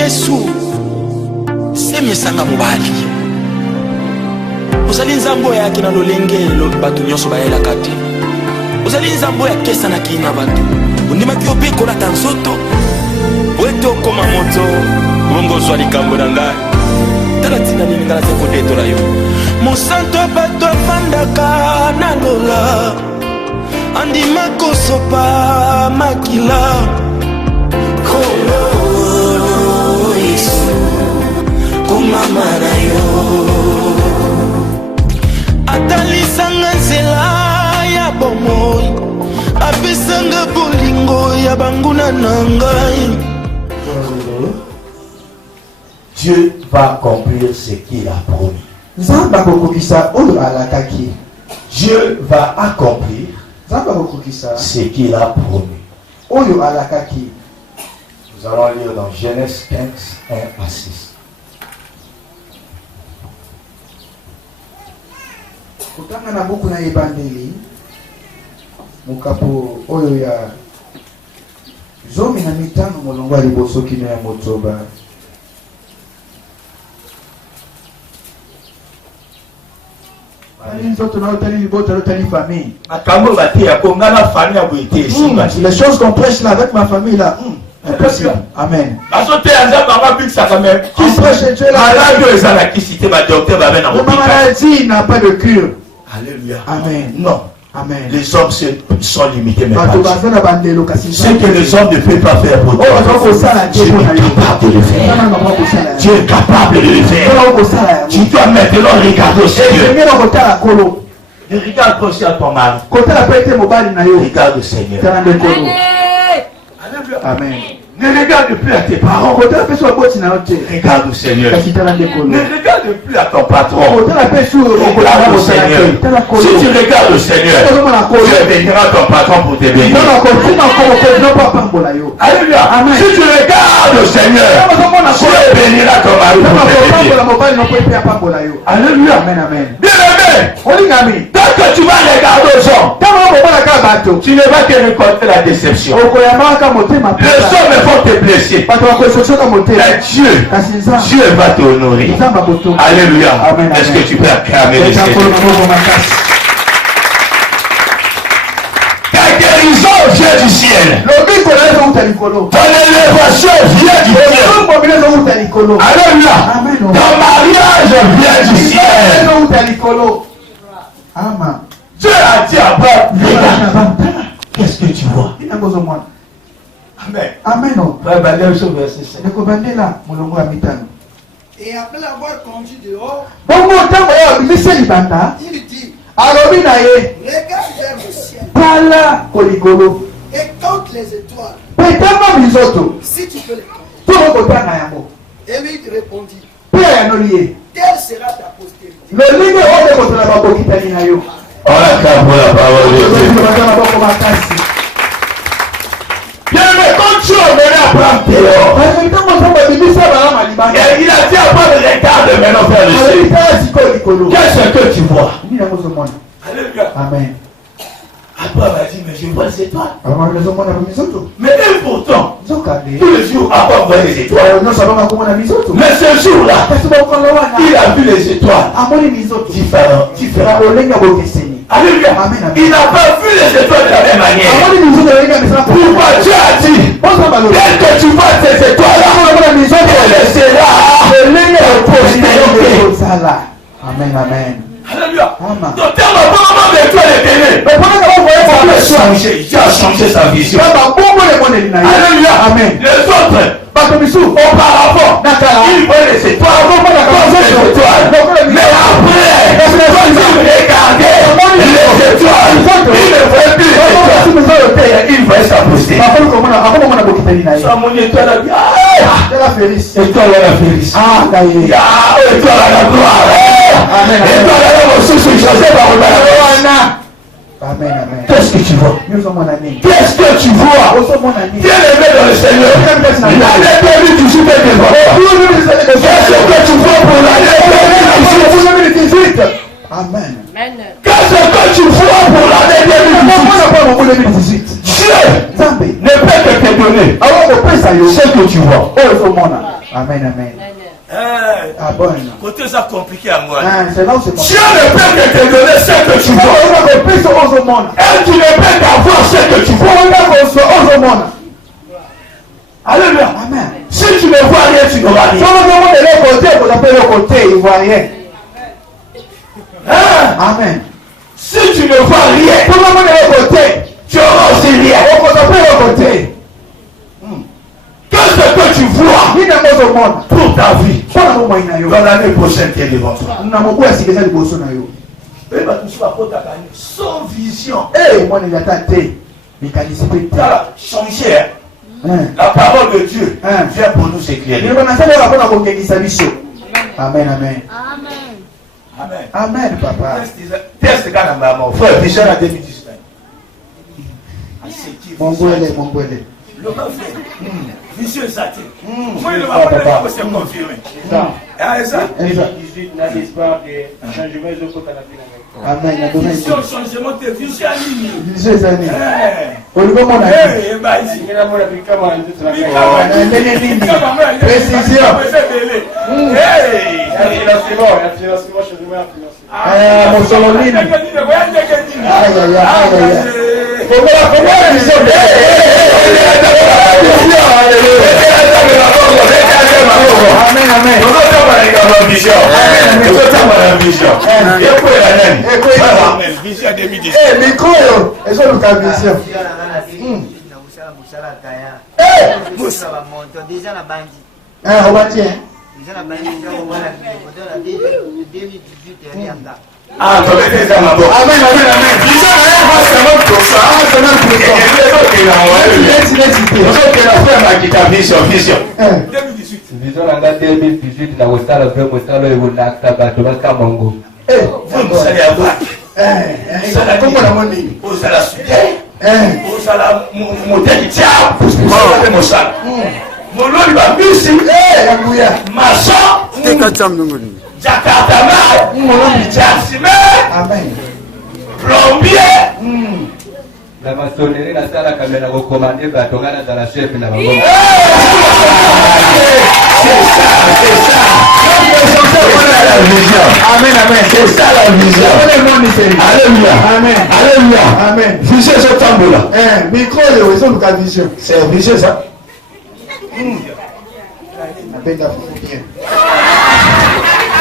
Yesu semisanga mobali ozali nzambo yake na lolengelo bato nyonso bayelaka te ozali nzambo ya kesa na kina bato ondimaki obekola ta nzoto oete okoma moto bongo ozwa likambo na ngai tala ntina nini ngai naze kodetola yo mosantu ya bato afandaka na lola andima kosopa makila kolo Yesu komama na yo atalisanga nzela ya bomoi apesanga bolingo ya banguna na ngai. Dieu va accomplir ce qu'il a promis. Dieu va accomplir ce qu'il a promis. Nous allons lire dans Genèse 15, 1 à 6. Kutanga na buku na ebandeli mukapo oyo ya zomi na mitano molongo ya liboso kino ya motoba les choses qu'on prêche là avec ma famille là impossible. Amen. Qui prêche Dieu là? La maladie n'a pas de cure. Alléluia. Amen. Non. Amen. Les hommes sont limités. Mais ce que les hommes ne peuvent pas faire pour toi, Dieu est capable de le faire. Dieu est capable de le faire. Tu dois maintenant regarder au Seigneur. Ne regarde pas aussi à ton mari. Regarde au Seigneur. Amen. Ne regarde plus à tes parents. Regarde au Seigneur. Ne regarde plus à ton patron. Regarde au Seigneur. Si tu regardes au Seigneur, Dieu bénira ton patron pour te bénir. Alléluia. Si tu regardes au Seigneur, Dieu bénira ton mari pour te bénir. Alléluia. Bien-aimé, tant que tu vas regarder aux hommes, tu ne vas que récolter la déception. Les hommes vont te blesser. Mais Dieu va t'honorer. Alléluia. Est-ce que tu peux acclamer le Seigneur? Ta guérison vient du ciel. Ton élévation vient du ciel. Alléluia. Ton mariage vient du ciel. Dieu a dit à Abraham, regarde, qu'est-ce que tu vois? Amen. Amen. Et après l'avoir conduit dehors, il dit, regarde vers le ciel et compte les étoiles, si tu peux les compter. Et lui répondit, telle sera ta postérité. On acclame pour la parole de Dieu. Bien, mais quand tu es venu à prendre dehors, il a dit à prendre le regard de maintenant vers le ciel. Qu'est-ce que tu vois? Alléluia. Amen. Abraham a dit, mais je vois les étoiles. Mais même pourtant, tous les jours, Abraham voit les étoiles. Mais ce jour-là, il a vu les étoiles différentes. Alléluia. Il n'a pas vu les étoiles de la même manière. Pourquoi Dieu a dit, dès que tu vois ces étoiles-là, elle sera postérité. Amen, amen. Alléluia. Donc, tellement de toi l'éternel, il a changé sa vision. Alléluia. Amen. Les autres, auparavant, ils voyaient les étoiles, mais après, quand ils regardaient les étoiles, ils ne voyaient plus les étoiles. Ils voyaient sa postérité. Ça, mon étoile a dit, étoile à la félice. Étoile à la gloire. Étoile à la ressource, Joseph a regardé. Amen, amen. Qu'est-ce que tu vois? Qu'est-ce que tu vois? Bien aimé dans le Seigneur, l'année 2018 est devant toi. Qu'est-ce que tu vois pour l'année 2018? Amen. Qu'est-ce que tu vois pour l'année 2018? Dieu ne peut que te donner ce que tu vois. Amen, amen. Ah bon. Côté ça compliqué à moi. C'est là où c'est compliqué. Dieu ne peut que te donner ce que tu vois. Et tu ne peux qu'avoir ce que tu vois. Alléluia. Amen. Si tu ne vois rien, tu n'auras rien. Amen. Si tu ne vois rien, tu auras aussi rien. Qu'est-ce que tu vois pour ta vie dans l'année prochaine qui est devant toi? Sans vision. Changer. La parole de Dieu vient pour nous éclairer. Amen, amen. Amen. Amen, papa. Test quand maman. Frère, Michel a 2018. Mon brûlé. Le frère, vision exacte. Moi, il ne va pas c'est confirmé. C'est ça. 2018 n'a l'espoir de changement de côté à la vie. Amen. Vision, changement de vision à ligne. Vision, ça n'est. Précision. Ah, tu mettez ça ma boque. Amen. Vision la 2018 na wosala vre mosalo e wonakta bato bakamongo. Vous allez avoir. Vous allez souder. Vous allez monter du diable. Vous allez mon sang. Mon nom il va missi. Maçon. Jakartama. Jassime. Amen. Plombier. La maçonnerie na sala kamera ko commander bato ngana za la chef na bango. Amen. C'est ça la vision. Alléluia. Vision ce tambour là. Micro, ils ont le vision. C'est vision ça.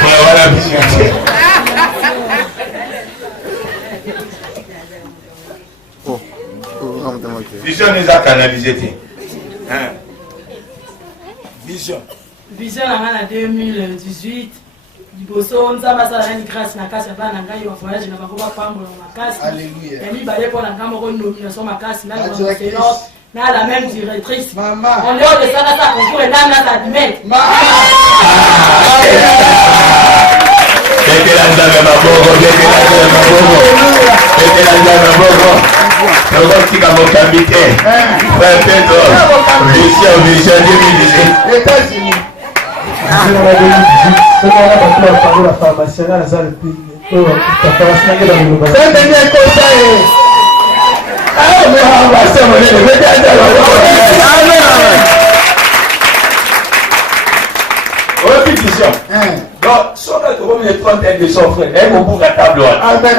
Voilà la vision. Vision nous a canalisé. Vision. Vision en 2018. Liboso nzamba sala nani grâce na kasi bana ngai wa voyage na bako ba pambo na kasi. Alléluia. Et mi balé pour la ngamo ko nomination ma kasi na na la même directrice. Maman. On est de ça ça concours et dans la admet. Donc, si on a trouvé les 30 de son frère, elle au bout de la table. Amen.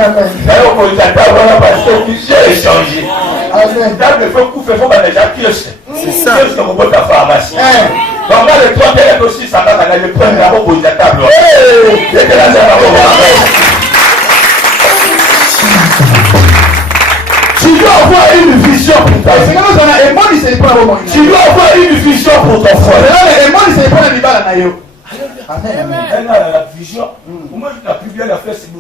Elle au bout de la table parce que le budget est changé. Amen. Table de feu couvre, il faut pas déjà piocher. C'est ça. Pioche comme au la pharmacie. Donc, là, les 30 elle aussi, ça va aller prendre la robe au bout de la table. C'était là, ça va. Tu dois avoir une vision pour ta vie. Tu dois avoir une vision pour ton frère. Amen. Elle a la vision. Moi, je n'ai plus bien la faire, c'est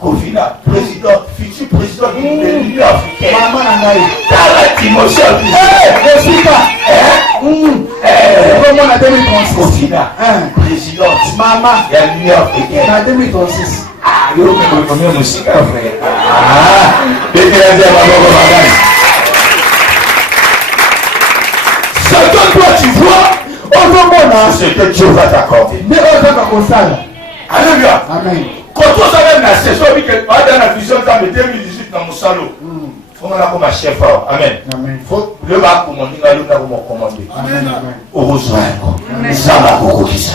Kovina, président, futur président de l'Union africaine. Maman Nangaï. Dans la dimension Comment on a 2036? Kovina, présidente. Maman. Il y a l'Union africaine. On a 2036. Ah, il y a combien de musique, frère? Ah, ce que toi tu vois, ce que Dieu va t'accorder. Alléluia. Amen. Quand on s'avait la session, on a dans la vision de 2018 dans mon salon. On a comme chef. Amen. Faut le bas commander, le bas commander. Heureusement. Ça va beaucoup qui ça.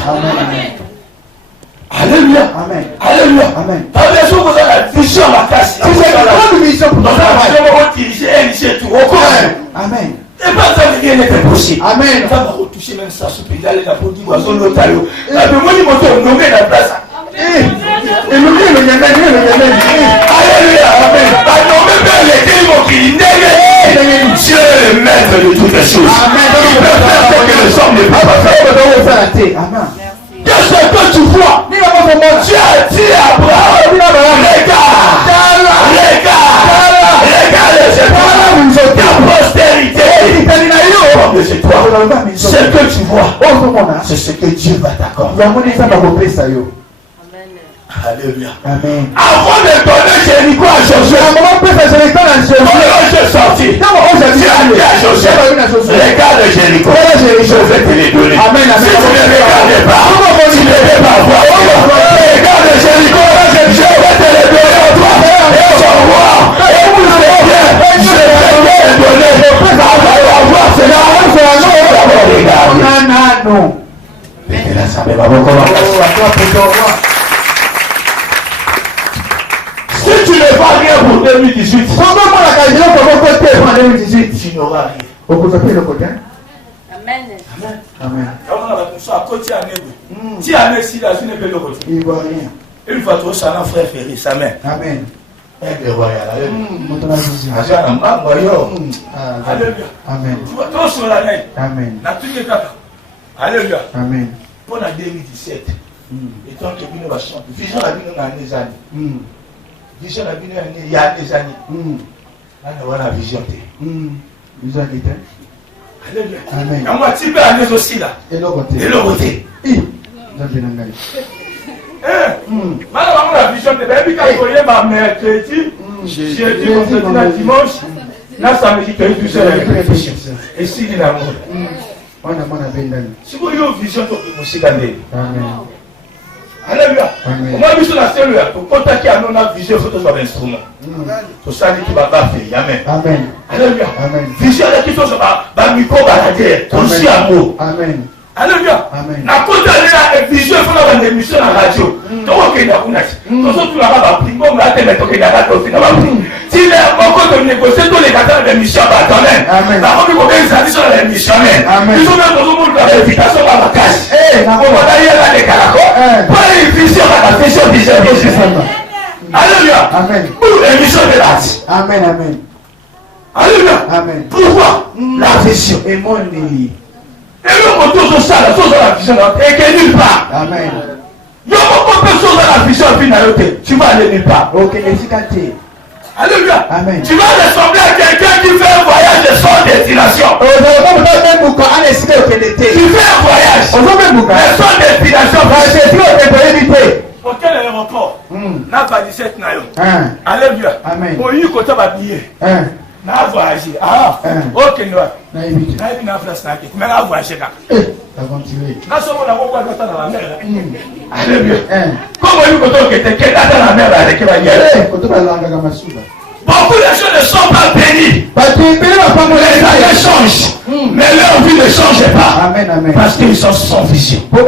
Alléluia. Amen. Alléluia. Amen. Par les jours, vous avez la vision à la casse. C'est une grande mission pour Dans nous. la vision, on va diriger et initier tout. Amen. Et pas ça, rien n'est impossible. Amen. Ça va retoucher même ça, ce pays, aller dans le pays, dans le taillot. La demande, il m'a nommé la place. Et nous, Alléluia. Amen. Pas nommé bien les démons qui Dieu est le maître de toutes les choses. Amen. Il peut faire ce que les hommes ne peuvent pas faire. Amen. Qu'est-ce que tu vois? Dieu a dit à Abraham, regarde les étoiles, ta postérité. Ce que tu vois, c'est ce que Dieu va t'accorder. Alléluia. Amen. Avant de donner Jéricho à Josué, Josué sorti. Dieu a dit à Josué, regarde Jéricho, je vais te les donner. Amen. Si tu ne regardes pas, tu ne peux pas voir. Regarde Jéricho, je vais te les donner à toi. Et son roi, écoute bien, je vais te les donner. Avant de voir cela, si tu ne vas rien pour 2018, tu n'auras rien. Amen. Amen. Une fois tout ça, frère Ferry, sa mère. Amen. Alléluia. Amen. Tu vois, tout sur la neige. Amen. Alléluia. Amen. Pour la 2017, et tant que nous va chanter, vision la vie nous a des années. Vision la vie il y a des années. Là, on a la vision. Alléluia. Amen. Et moi, tu peux aller aussi là. Et l'autre côté. Et l'autre côté. Maintenant, la vision de Baby, quand il y a ma mercredi, jeudi, vendredi, dimanche, là, ça me dit que tu sais la réflexion. Et si il est l'amour. Si vous avez une vision, vous aussi gagner. Alléluia. On m'a vu sur la cellule, pour contacter à nous, la vision, il faut que ce soit l'instrument. Pour ça, il va pas faire. Amen. Amen. Alléluia. Amen. Vision, il faut que ce soit micro baladé, aussi amour. Amen. Alléluia. Amen. Na kota la vision faut avoir une émission à la radio. Donc OK na kuna. Donc tu n'as pas pris bon là tu OK na radio tu n'as pas pris. Si les mon côté négocier tous les gars de l'émission ba quand même. Amen. Na on peut organiser sur l'émission même. Amen. Ils ont même besoin de l'invitation à la casse. Na on va d'ailleurs là les caracos. Pas une vision à la vision du Jésus. Alléluia. Amen. Pour l'émission de l'art. Amen. Amen. Alléluia. Amen. Pourquoi la vision Et mon nili. et le moto sur ça, la chose à la vision et que nulle part. Amen. Il y a beaucoup de choses à la vision finale. Tu vas aller nulle part. Ok, efficacité. Alléluia. Amen. Tu vas ressembler à quelqu'un qui fait un voyage de sans destination. Tu fais un voyage de sans destination. Pour quel aéroport? N'a pas 17 naïo. Alléluia. Amen. Pour y côté habillé. N'a voyagé. Ok, non. N'a pas place n'a qui. Mais n'a voyagé là. N'a souvent n'a pas dans la mer. Alléluia. Comment y côté qui était dans la mer avec la guerre. Beaucoup de gens ne sont pas bénis. Les années changent. Mais leur vie ne change pas. Amen, amen. Parce qu'ils sont sans vision. Il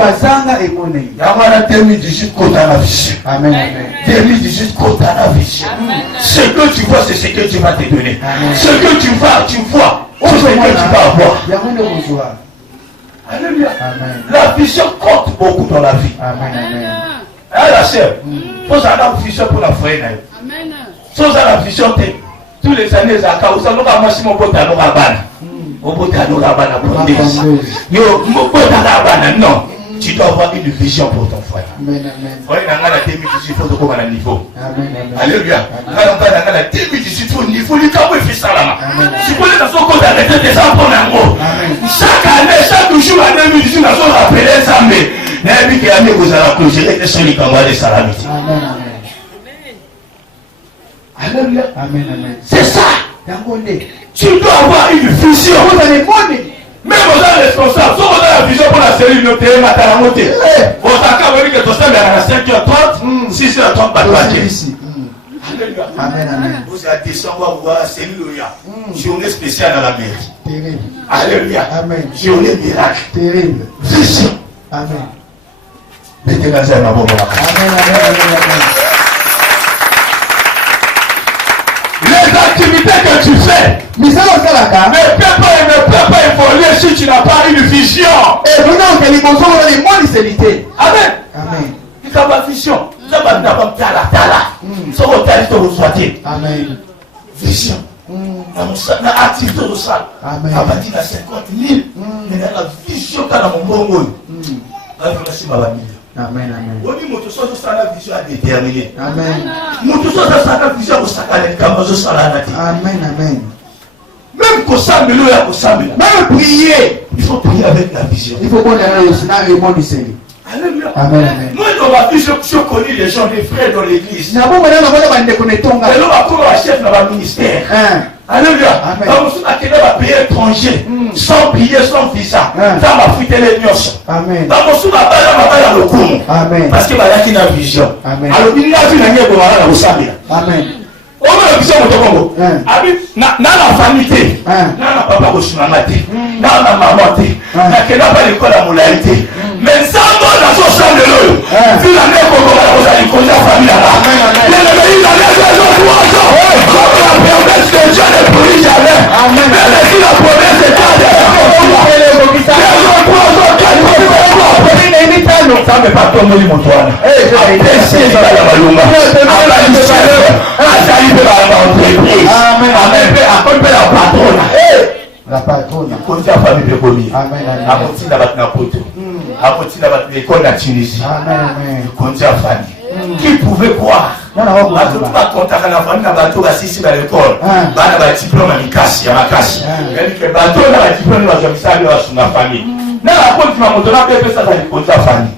y a 2018 côté à la vision. Amen, amen. 2018 côté à la vision. Ce que tu vois, c'est ce que tu vas te donner. Amen. Ce que tu vois, c'est ce que tu vas avoir. Alléluia. Amen. La vision compte beaucoup dans la vie. Amen, amen. Ah, la sœur, faut avoir une vision pour la foyer. Amen. Sans la vision, tous les années, ça cause ça. Nous avons maximum de temps, nous avons non, tu dois avoir une vision pour ton frère. Amen, amen. Frère, il y a 2018, il faut que à niveau. Amen, amen. Alléluia. Quand on parle de 2018, il faut niveau, il faut faire ça là. Si vous voulez, dans son côté, arrêtez des enfants d'amour. Chaque année, chaque jour, à 2018, nous avons rappelé ça, mais n'importe quelle année, vous allez clôturer que celui qui envoie des salamités. Amen, amen. Alléluia. Amen, amen. C'est ça. Tu dois avoir une vision. Même vous êtes responsable. Si vous avez la vision pour la série, vous avez la montée. Vous avez que tout ça, mais à 5h30, 6h30, pas de Alléluia. Alléluia. Amen, amen. Vous allez descendre voir Alléluia. Journée spéciale dans la mairie. Terrible. Alléluia. Amen. Journée miracle. Terrible. Vision. Amen. Mettez dans un amour. Amen, amen, amen. Les activités que tu fais ne peuvent pas évoluer si tu n'as pas une vision. Amen. Amen. Tu n'as pas de vision. Tu n'as pas de Amen. Vision. Na activité de ça. Amen. On va dire 50 000. Mais dans la vision dans mon monde. Amen, amen. On dit que ça la vision à déterminer. Amen. La vision Amen, amen. même qu'on s'amène, même prier, il faut prier avec la vision. Il faut qu'on ait le monde du Seigneur. Alléluia. Amen, amen. Moi, dans ma vie, je connais les gens, les frères dans l'église. Na bon maintenant on va déconner ton gars. Et là, on va chef dans le ministère. Alléluia. Amen. Donc, on a un pays étranger, sans billet, sans visa. Dans ma fuite, les nyos. Amen. Donc, on a le coup. Amen. Parce que il y a une vision. Amen. Alors, il y a une vision. Amen. On a la vision de Congo. Na la famille, na la papa ko sunamate, na la maman te, na kena pas l'école à moralité. Mais ça va dans son sang de l'eau. Vu la mère Congo va vous aller causer la famille là. Il a mis la mère de l'eau. Comme la promesse que Dieu ne brise jamais. Amen. Mais si la promesse est là, ça ne pas tomber mon toit. La patronne. Amen. Qui pouvait croire? Na la compte ma moto na pepe ça ça compte la famille.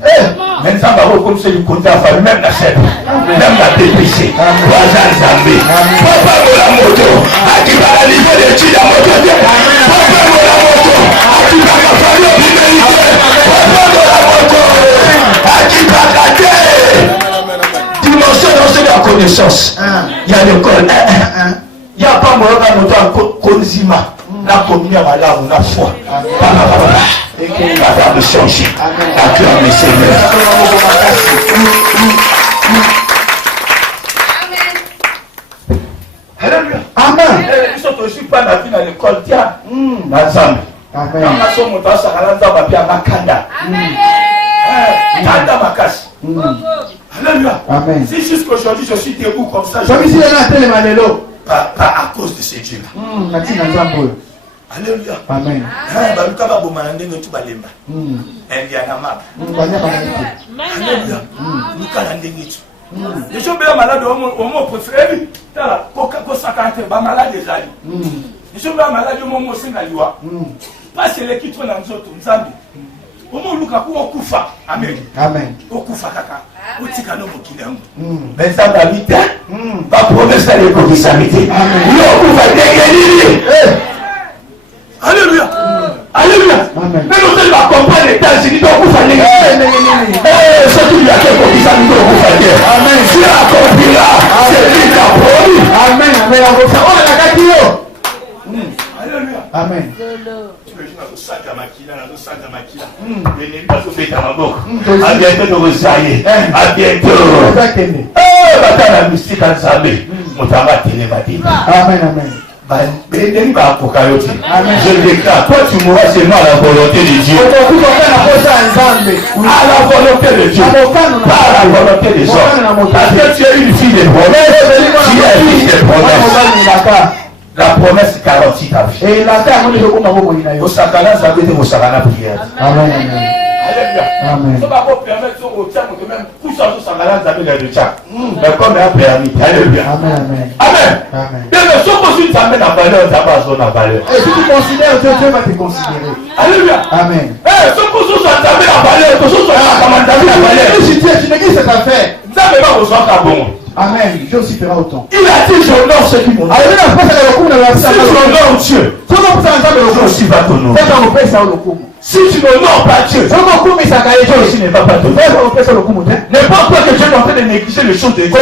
Même ça va comme c'est du compte la famille même la chef. Même la dépêcher. Voisin Zambé. Papa la moto. Aki va la niveau de tu la moto. Papa la moto. Aki va la famille. Papa la moto. Aki va la dimension dans la connaissance. Il y a l'école. Il y a pas mon moto en Konzima. La commune à la foi. La de changer. Acclame le Seigneur. Alléluia. Amen. Ils sont aussi pas la vie dans l'école. Tiens. Dans Zambie. Amen. Dans son montant, ça va dans papier à Makanda. Kanda Makasi. Alléluia. Amen. Si jusqu'aujourd'hui je suis debout comme ça, pas à cause de ces dieux-là. Alléluia. Amen. Baluka babomana ndenge tu balemba. Indiana map. Alléluia. Luka na ndenge tu. Les gens bien malades au mot préféré. Tala koka ko 50 ba malade ezali. Les gens bien malades au mot singaliwa. Pas c'est l'équipe na nzoto nzambi. Au mot luka ko okufa. Amen. Amen. Okufa kaka. Utika no mokili yangu. Mais ça va vite. Ba promesse à l'économie. Amen. Yo okufa degeli. Alléluia. Alléluia. Amen. Mais nous allons accompagner les États-Unis donc vous fallait. C'est tout il y a quelque chose qui s'en donc vous fallait. Amen. Tu accompliras. C'est lui qui a promis. Amen. Amen. On a la gâteau. Alléluia. Amen. Tu veux jouer au sac à maquilla, dans le sac à maquilla. Les nez pas se mettre à ma boca. À bientôt nous resailler. À bientôt. Bataille la mystique en Zambie. Mon tabac télématique. Amen. Amen. Je déclare, toi tu mourras seulement à la volonté de Dieu. À la volonté de Dieu. Pas à la volonté des hommes. Parce que tu es une fille de promesse. Tu es fille de promesse. La promesse garantit ta vie. Et la terre, au sakana, ça veut dire au sakana prière. Amen. Amen. Ça va pas permettre au tchak de même coucher au sakana, ça veut dire le tchak. Mais comme il a permis. Alléluia. Amen. Amen. Amen. Et le son aussi t'amène à valeur, ça va son à valeur. Et si tu considères Dieu, Dieu va te considérer. Alléluia. Amen. Eh, ce que ce soit t'amène à valeur, que ce soit t'amène à valeur. Si tu me dis cette affaire. Ça ne va pas besoin qu'à bon. Amen. Dieu aussi fera autant. Il a dit j'honore ceux qui m'honorent. Si j'honore Dieu, Dieu aussi va t'honorer. Si tu n'honores pas Dieu, Dieu aussi ne va pas te faire. N'importe quoi que Dieu est en train de négliger les choses de Dieu.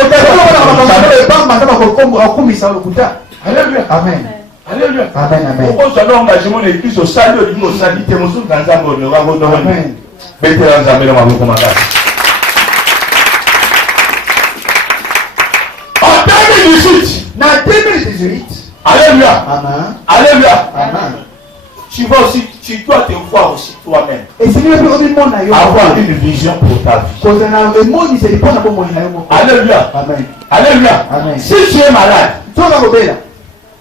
Alléluia. Amen. Alléluia. Amen. Amen. Pourquoi nous allons engager mon église au salut du mot sanité, mon soutien dans un monde, Amen. En 2018. Alléluia. Amen. Alléluia. Amen. Tu dois te voir aussi toi-même. Et si avoir une vision pour ta vie. Alléluia. Amen. Alléluia. Amen. Si tu es malade,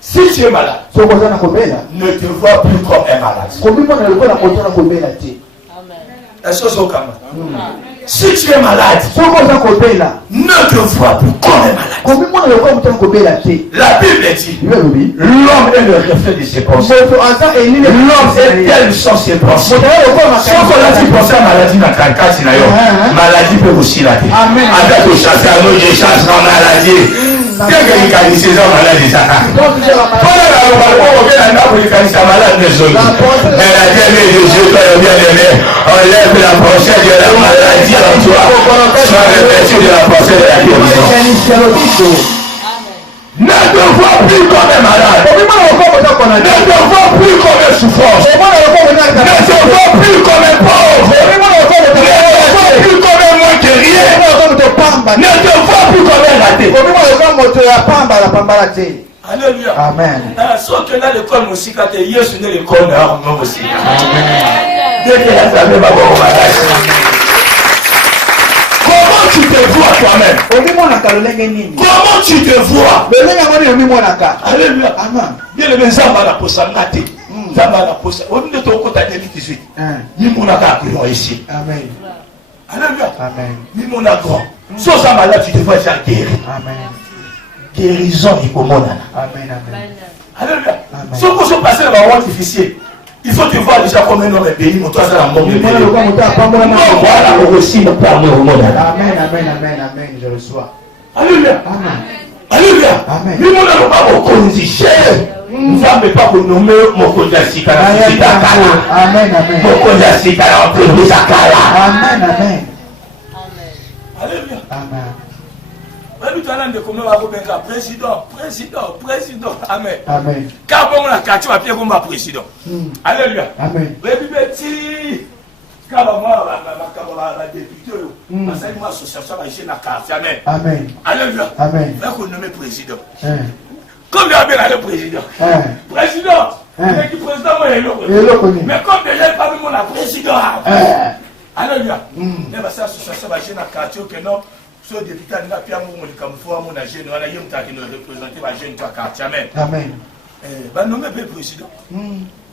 si tu es malade, ne te vois plus comme un malade. Est-ce que c'est au calme? Si tu es malade, ne te vois plus comme un malade. La Bible dit, l'homme est le reflet de ses pensées. L'homme est tel sont ses pensées. Si on a dit penser à maladie dans la casse, maladie peut aussi la dire. Avec le chasseur, nous je chasse en maladie. Qu'est-ce que les qualités sont malades de ça? Enlève la pensée de la maladie en toi. Sois revêtu de la pensée de la guérison. Ne te vois plus comme un malade. Ne te vois plus comme un souffrance. Ne te vois plus comme un pauvre. Ne te vois plus comme un moins que rien. Ne te vois plus comme un raté. Alléluia. Amen. Sauf que là, l'école aussi, quand tu es Yesu, l'école, non aussi. Comment tu te vois toi-même? Comment tu te vois? Alléluia. Bien le Zamba la posa ngate. Zamba la posa. On ne te compte à 2018. Ni mon accord ici. Amen. Alléluia. Amen. Ni mon accord. Sans ça malade, tu te vois déjà guéri. Amen. Guérison du commandant. Amen. Amen. Alléluia. Si on peut passer le moment difficile, il faut te voir déjà comme un homme béni, mon toi, c'est un monde béni. Voilà aussi le pardon au monde. Amen. Amen. Amen. Amen. Je reçois. Alléluia. Amen. Alléluia. Amen. Nous n'avons pas beaucoup de nous n'avons pas pour nommer mon condensika. Amen. Amen. Mon condensika en plus à Kala. Amen. Amen. Alléluia. Amen. Président. Amen. Amen. Car bon, la quartier va bien comme président. Alléluia. Amen. La députée, l'association va ici dans la quartier. Amen. Amen. Alléluia. Amen. Il faut nommer président. Comme il y a bien le président. Président. Le président, moi, il est mais comme déjà, il pas mon président. Alléluia. Il va l'association va ici dans la quartier que non. Ce député n'a pas pu mon jeune, on a eu un temps qui nous représentait la jeune quartier. Amen. Amen. Nommer le président.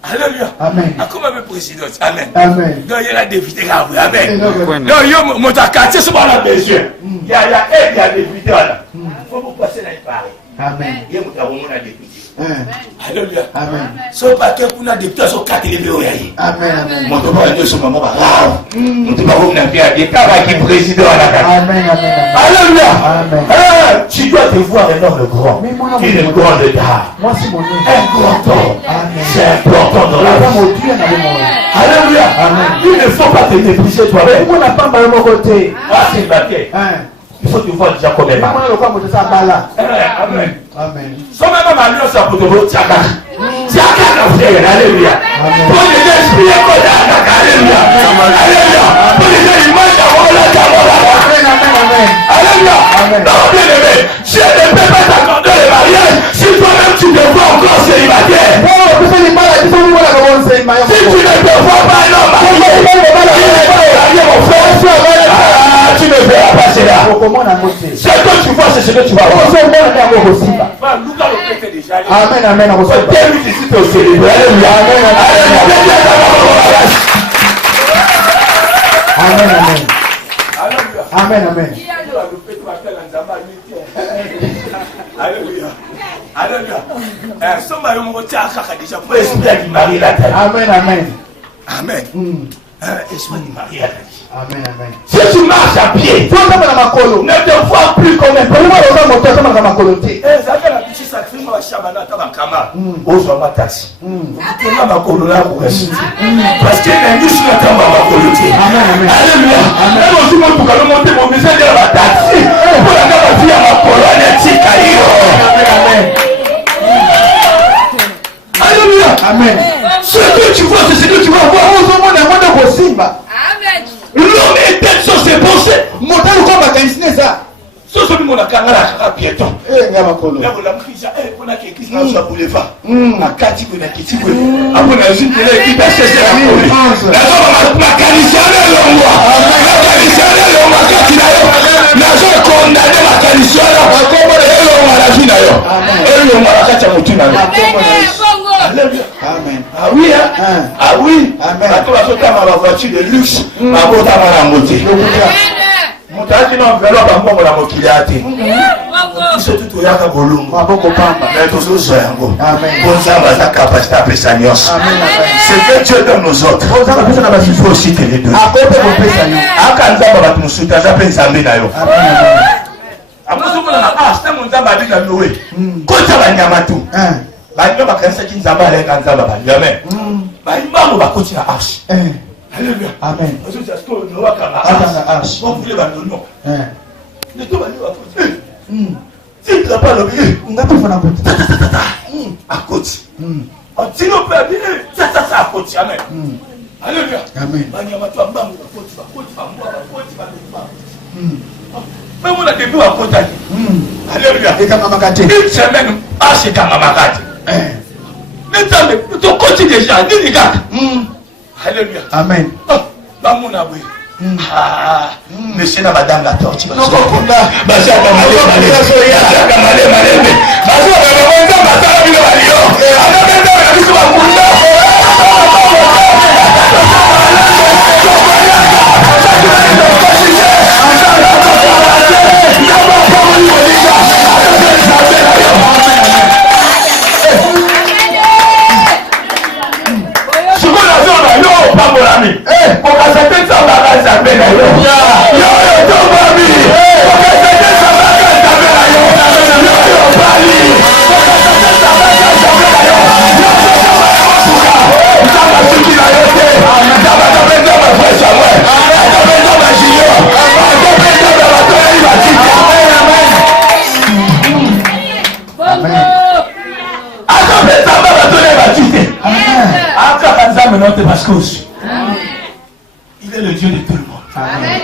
Alléluia. Amen. Comment le président? Amen. Amen. Donc il y a la député. Amen. Donc il y a mon quartier, c'est pas la besoin. Il y a député là. Il faut vous passer dans le Paris. Amen. Il y a mon député. Alléluia. Amen. So pas que pour la député so 4 libéraux. Amen. Mon toba de ce moment là. Mon toba vous n'a bien dit qui président là. Amen. Alléluia. Amen. Tu dois te voir énorme grand. Il est grand de dame. Moi c'est mon nom. Important. Amen. C'est important dans la vie. Alléluia. Amen. Il ne faut pas te mépriser toi-même. On n'a pas mal mon côté. C'est baquet. Il faut te voir déjà comme un mal. Amen. Amen. Son même alliance à Potobo, Tiaka. Tiaka la frère, alléluia. Pour les esprits, alléluia. Alléluia. Pour les images, alléluia. Non, bien aimé, Dieu ne peut pas t'accorder le mariage si toi-même tu te vois encore célibataire. Si tu ne te vois pas un homme marié, mon frère, tu ne verras pas cela. Ce que tu vois, c'est ce que tu vas voir. Amen. Amen. Amen. Amen. Alléluia. Alléluia. Somebody déjà pour esprit qui marie la terre. Amen. Amen. Amen. un esprit du mariage. Amen, amen. Si tu marches à pied, Toi, ça va makolo. ne te vois plus comme un Pour moi, on va monter ça va makolo. ça fait la petite sacrifice, moi, Shabana, Tabakama, aux hommes taxi. Tu n'as pas makolo là pour réciter. Parce qu'il y a une niche là, tu n'as pas makolo. Alléluia. Même aussi, moi, pour que monter mon musée de la taxi, pour la faire à makolo, elle est caillou. Alléluia. Amen. Ce que tu vois, c'est ce que tu vas voir. L'homme est tête sur ses pensées. Modèle comme Bakanisne ça. Ce que nous avons à piéton. Eh, il y a makolo. Là, vous l'avez pris ça. On a quelque chose sur le boulevard. Ma carte, on a quitté. Après, on a une télé qui t'a cherché la police. Là, on a calissé le roi. La calissé le roi. Là, on a condamné la calissé le roi. Et on a la vie d'ailleurs. Et on a la carte à mon tour. Amen. Ah oui, hein? Ah oui. Amen. Quand on va sauter dans la voiture de luxe, ma botte à la moitié. Mon tas qui m'a fait là, on va la moquiller à terre. Surtout tout yaka bolumbu. Mais toujours ça, bon ça va sa capacité à faire c'est que Dieu donne nos autres. Il faut aussi te les donner. Quand ça va nous soutenir, ça peut nous amener d'ailleurs. Après ce qu'on a ah, c'est mon zamba dit la Noé. Quand ça va nyamatu. Banyo bakanisa kinzamba ale kanzamba banyame. Banyo bakoti na arche. Alléluia. Amen. Parce que c'est ce que nous avons arche. On voulait banyo. Ne to banyo bakoti. Si tu n'as pas l'obéi, on n'a pas fait la petite. À côté. On tire au père, ça à côté. Amen. Alléluia. Amen. Banyamatu ambangu bakoti bakoti. Même on a des à côté. Alléluia. Et quand mamakate. Une semaine, arche quand mamakate. Mais ton côté déjà, dis les gars. Alléluia. Amen. Dans mon abri. Monsieur et madame la tortue. Il est le Dieu de tout le monde. Amen.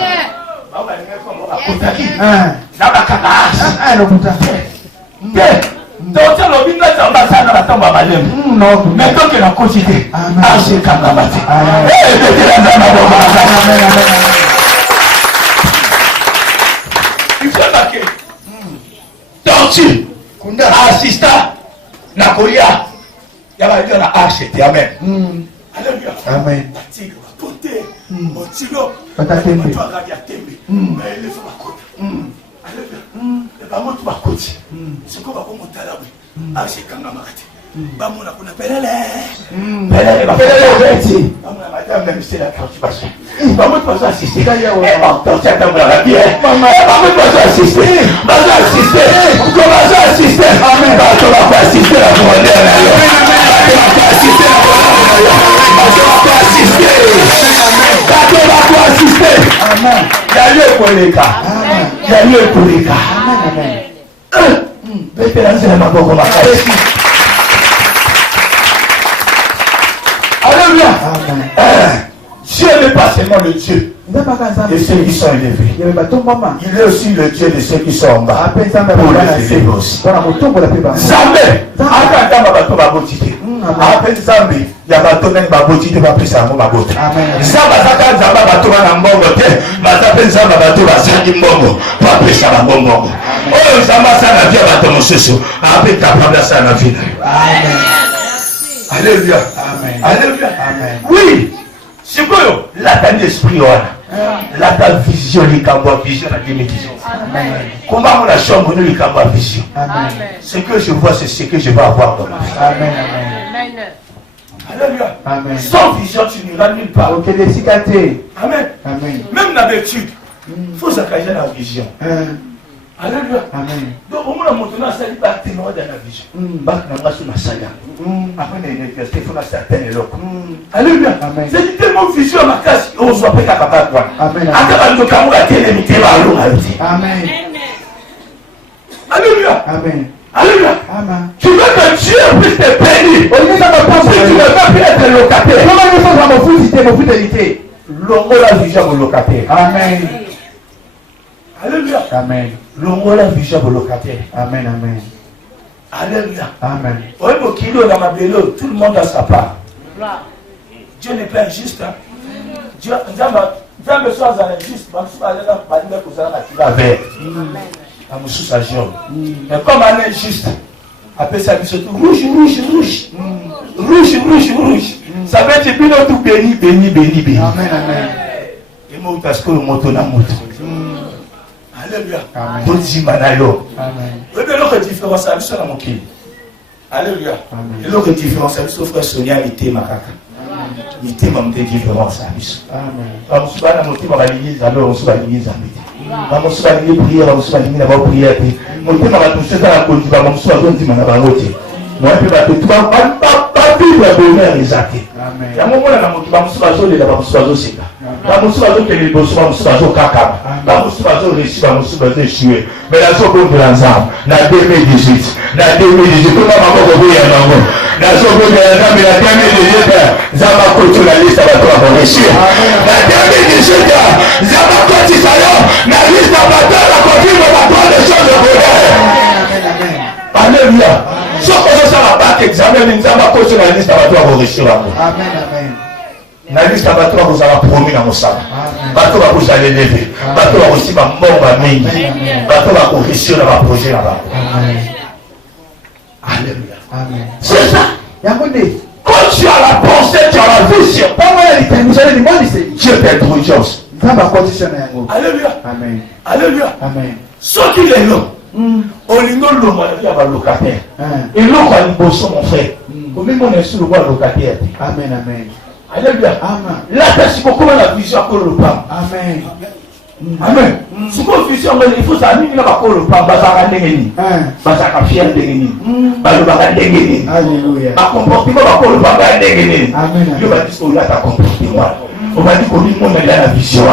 Il faut marquer. Tortue, assistant, Nakoya, il y a la arche. Amen. Alléluia. Amen. Alléluia. Dieu n'est pas seulement le Dieu de ceux qui sont élevés. Il est aussi le Dieu de ceux qui sont en bas. Pour les élever aussi. Zambé. Après Zambé, il y a bateau même baboti de baptême à mon bateau. Zamba zaka zamba bateau na mbongo te, bateau zamba bateau bazaki mbongo, baptême à mbongo. Oh zamba ça na vie bateau mosusu, après capable ça na vie. Amen. Alléluia. Amen. Alléluia. Amen. Oui. C'est quoi l'attente d'esprit l'attente vision, les cambois vision, la démédition. Comment on a chambre nous les cambois vision. Ce que je vois, c'est ce que je vais avoir dans ma vie. Amen. Alléluia. Amen. Sans vision, tu n'iras nulle part. Ok, les cicatrices. Amen. Amen. Même d'habitude, il faut s'accager dans la vision. Alléluia. Amen. Donc, au moins, maintenant, ça dit pas témoin dans la vision. Bac n'a pas sur ma salle. Après, l'université, il faut certaines locs. Alléluia. Amen. C'est dit tellement vision à ma classe, on soit pas capable. Amen. Amen. Alléluia. Amen. Alléluia. Amen. Tu veux que Dieu puisse te bénir. Si tu ne veux plus être locataire. Comment il faut avoir mon fidélité? L'homme la vision au locataire. Amen. Alléluia. Amen. L'homme la vision au locataire. Amen. Amen. Alléluia. Amen. Oui, mon kilo dans ma bélo, tout le monde a sa part. Dieu n'est pas injuste. Hein? Dieu me soit injuste. Mais comme elle est juste, après ça, surtout rouge. Ça veut dire que tout béni. Amen. Amen. Et moi, parce que le moto n'a moto. Alléluia. Amen. Tout dit manayo. Amen. Vous voyez l'autre différence, c'est ça mon kilo. Alléluia. Et l'autre différence, c'est le frère Sonia, il était ma caca. Il était ma différence. Amen. Je suis pas dans mon team à l'église, alors on se va à l'église à midi. Je suis pas à l'église prière, je suis à l'église à prière. Mon team à la touche, c'est dans la conduite, je suis à l'église à la route. Moi, je ne peux pas vivre le bonheur exact. Il y a un moment où je suis à l'église, je suis à l'église. Je suis à l'église, je suis à l'église, je suis à l'église, je suis à l'église, je suis à l'église. Mais la seconde de l'ensemble, en 2018, comment maman va dire la seconde de l'ensemble, mais la 2018, Zama Kotu la liste va toi réussir. La 2018, Zama Kotu Sayon, la liste va toi la confirme va toi les choses de bonheur. Alléluia. Sauf que ça va pas qu'examen, Zama Kotu la liste va toi réussir. Amen. La liste va toi vous avez promis dans mon salle. Bateau va vous aller lever. Bateau va aussi ma mort va mine. Bateau va vous réussir dans ma projet là-bas. Alléluia. Amen. C'est ça. Yamone. Quand tu as la pensée, tu as la vision. Dieu t'intelligence. Alléluia. Amen. Alléluia. Amen. Ce qu'il est là, on lui donne le moyen d'avoir locataire. Et l'autre a une bosse, mon frère. Comment on est sur le roi locataire? Amen. Amen. Alléluia. Amen. Là, c'est beaucoup la vision pour le pain. Amen. Amen. Si vous vision, il faut ça, il n'y a pas pour le pain. Bazar Ndengeni. Bazar Fier Ndengeni. Bazar Ndengeni. Alléluia. Ma comportement va pour le pain Ndengeni. Amen. Dieu va dire qu'on a ta comportement. On va dire qu'on a la vision.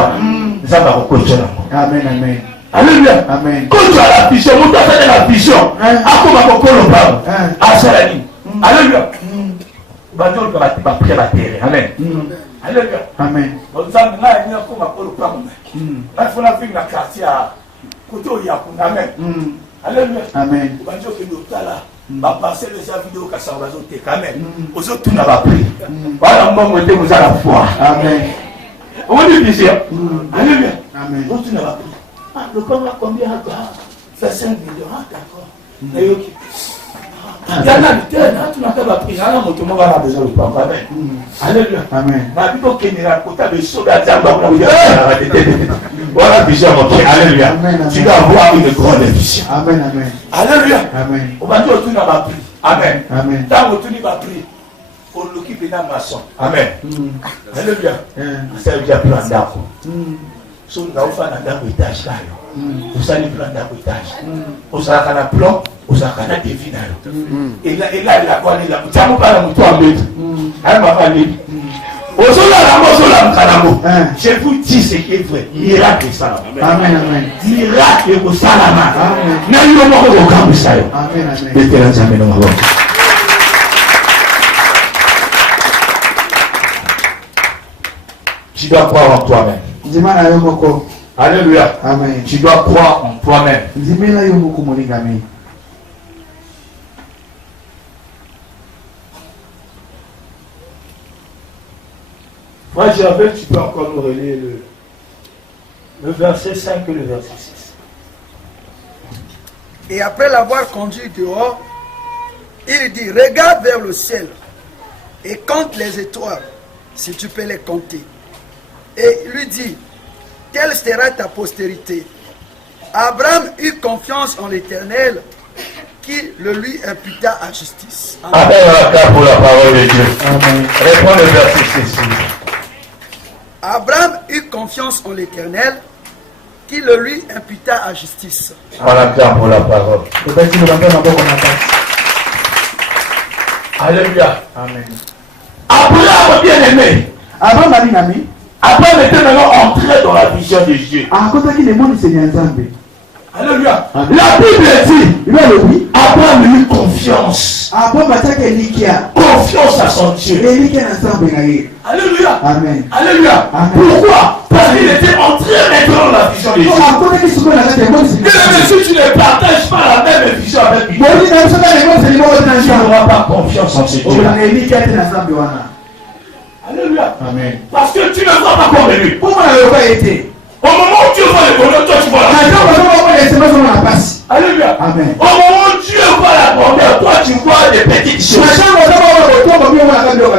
Ça va recocher. Amen. Amen. Alléluia. Amen. Quand tu as la vision, on t'a fait la vision. À quoi va pour le pain? À Salani. Alléluia. Va dire que va prier la terre. Amen. Alléluia. Amen. On s'en va venir pour ma pour le pain. Il faut la vie dans le quartier à côté où il y a Amen. Alléluia. Amen. On va dire que nous là. Va passer les vidéos que ça va zoter quand même. Aux autres, tout n'a pas pris. Voilà, moi, je vous à la foi. Amen. On dit vision. Alléluia. Amen. Tout n'a pas pris. Ah, le pain va combien? Fait 5 millions. Ah, d'accord. Il y a un terre, tu n'as pas pris. Ah, non, tout le monde a besoin de pain. Amen. Alléluia. Amen. Ma vie, donc, il y a un côté de soda. Voilà, vision, mon frère. Alléluia. Tu dois avoir une grande vision. Amen. Amen. Alléluia. Amen. On va dire que tout n'a pas pris. Amen. Amen. Tant que tout n'a pas pris, on l'occupe dans maçon. Amen. Alléluia. Ça veut dire plan d'arbre. Si on a fait un d'arbre étage là, vous allez plan d'arbre étage. Vous avez un plan, vous avez un défi là. Et là, il a quoi là? Vous avez pas la moto en bête. Elle m'a fallu. Je vous dis ce qui est vrai. Miracle ça. Amen. Amen. Miracle au salama. Amen. N'ayons pas au camp ça. Amen. Amen. Tu dois croire en toi-même. Alléluia. Amen. Tu dois croire en toi-même. Moi, j'avais, tu peux encore nous relayer le verset 5 et le verset 6. Et après l'avoir conduit dehors, il dit, regarde vers le ciel et compte les étoiles, si tu peux les compter. Et il lui dit, quelle sera ta postérité? Abraham eut confiance en l'Éternel qui le lui imputa à justice. Amen. Pour la parole de Dieu. Amen. Réponds le verset 6. Abraham eut confiance en l'Éternel qui le lui imputa à justice. Voilà pour la parole. Alléluia. Amen. Abraham bien aimé. Abraham était maintenant entré dans la vision de Dieu. Alléluia. La Bible dit, Abraham eut confiance. Confiance à son Dieu. Alléluia. Amen. Alléluia. Amen. Pourquoi? Parce qu'il était entré maintenant dans la vision de Dieu. Si tu ne partages pas la même vision avec lui, tu n'auras pas confiance en ce Dieu. Alléluia. Amen. Parce que tu ne seras pas comme lui. Au moment où Dieu va le bonheur, toi tu vois la passe. Alléluia. Amen. Au moment où Dieu va la grandeur, toi tu vois des petites choses. Au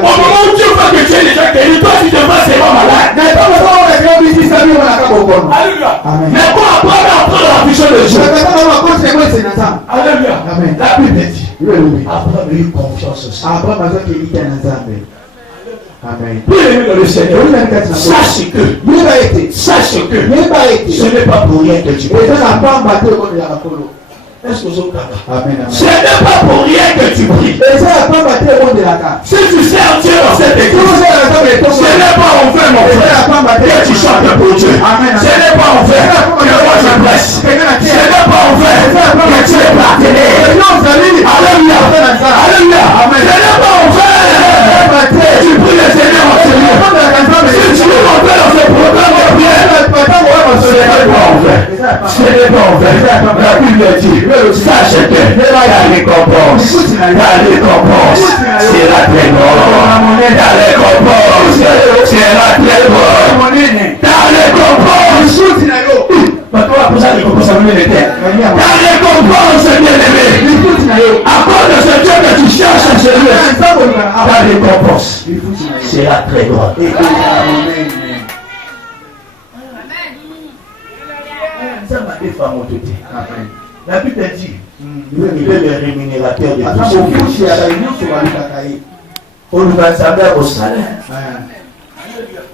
moment où Dieu voit que tu es déjà guéri, toi tu te vois seulement malade. Alléluia. Amen. Mais quand Abraham est entré dans la vision de Dieu, Alléluia. Amen. La Bible dit, Abraham a eu confiance aussi. Amen. Bien-aimé dans le Seigneur, sache que ce n'est pas pour rien que tu pries. Est-ce que vous Amen. ce n'est pas pour rien que tu pries. Si tu sers Dieu dans cette église, ce n'est pas en vain, mon frère, que tu chantes pour Dieu. Ce n'est pas en vain que moi je presse. Ce n'est pas en vain que tu es partenaire. Alléluia. Alléluia. Ce n'est pas en vain que tu pries le Seigneur en Seigneur. Si tu veux rentrer dans ce programme de prière, ce n'est pas en vain. Ce n'est pas en vain. La Bible dit, sache que la récompense sera très grande. La récompense sera très grande. La récompense. Maintenant, après ça, la récompense à mener les terres. La récompense, bien-aimé. À cause de ce Dieu que tu cherches à celui, la récompense sera très grande. Ça m'a fait femme au tout. La Bible dit, il est le rémunérateur de tout ce qui on nous va savoir au salaire.